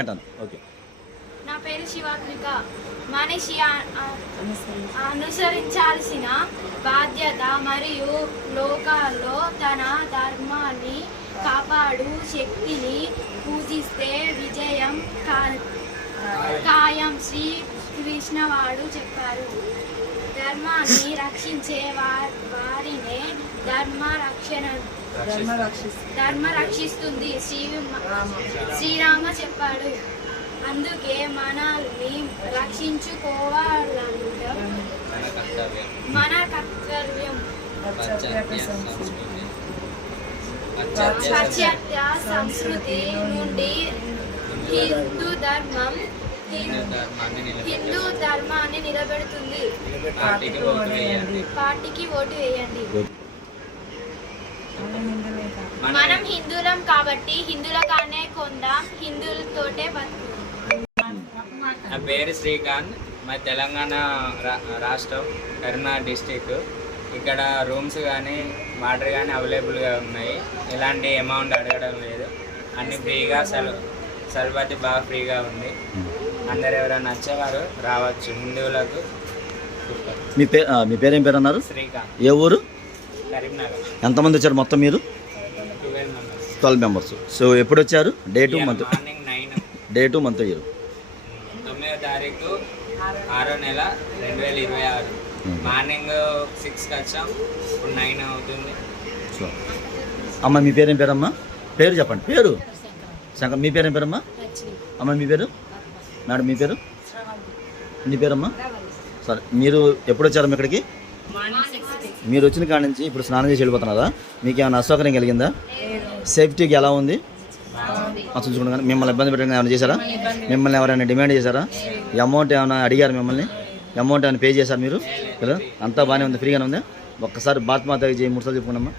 అంటాను. ఓకే. నా పేరు శివాత్మిక. మనిషి అనుసరించాల్సిన బాధ్యత మరియు లోకాల్లో తన ధర్మాన్ని కాపాడు శక్తిని పూజిస్తే విజయం ఖాయం శ్రీ కృష్ణవాడు చెప్పారు. ధర్మాన్ని రక్షించే వారినే ధర్మ రక్షిస్తుంది శ్రీరామ చెప్పాడు. అందుకే మనల్ని రక్షించుకోవాలంటే మన కర్తవ్యం. పాశ్చాత్య సంస్కృతి నుండి హిందూ ధర్మాన్ని నిలబెడుతుంది. పార్టీకి ఓటు వేయండి. మనం హిందువులం కాబట్టి హిందువులగానే కొందాం, హిందువులతోటే బతుకుదాం. నా పేరు శ్రీకాంత్. మా తెలంగాణ రాష్ట్రం కరీంనగర్ డిస్టిక్. ఇక్కడ రూమ్స్ కానీ వాటర్ కానీ అవైలబుల్గా ఉన్నాయి. ఎలాంటి అమౌంట్ అడగడం లేదు. అన్ని ఫ్రీగా సర్వతి బాగా ఫ్రీగా ఉంది. అందరు ఎవరైనా వచ్చేవారు రావచ్చు. హిందువులకు మీ పేరు ఏం పేరు అన్నారు? శ్రీకాంత్. ఏ ఊరు? కరీంనగర్. ఎంతమంది వచ్చారు మొత్తం మీరు? 12 మెంబర్స్. సో ఎప్పుడు వచ్చారు? Date month? Morning 9. Date month year? 9వ తారీఖు 6వ నెల 2026. మార్నింగ్ 6కి వచ్చాం. ఇప్పుడు 9 అవుతుంది. సో అమ్మ మీ పేరు ఏం పేరమ్మా? పేరు చెప్పండి. పేరు శంకర్. మీ పేరు ఏం పేరమ్మా? అమ్మ మీ పేరు? మేడం మీ పేరు? మీ పేరమ్మా? సరే, మీరు ఎప్పుడు వచ్చారమ్మా ఇక్కడికి? మీరు వచ్చిన కాడ నుంచి ఇప్పుడు స్నానం చేసి వెళ్ళిపోతున్నారా? మీకు ఏమైనా అసౌకర్యం కలిగిందా? సేఫ్టీకి ఎలా ఉంది? చూసుకుంటా. మిమ్మల్ని ఇబ్బంది పెట్టడం ఏమైనా చేశారా? మిమ్మల్ని ఎవరైనా డిమాండ్ చేశారా? అమౌంట్ ఏమైనా అడిగారు మిమ్మల్ని? అమౌంట్ ఏమైనా పే చేశారు మీరు? కదా అంతా బాగానే ఉంది, ఫ్రీగానే ఉంది. ఒక్కసారి భారత్ మాతాకి జై 3 సార్లు చెప్పుకున్నామ్మా.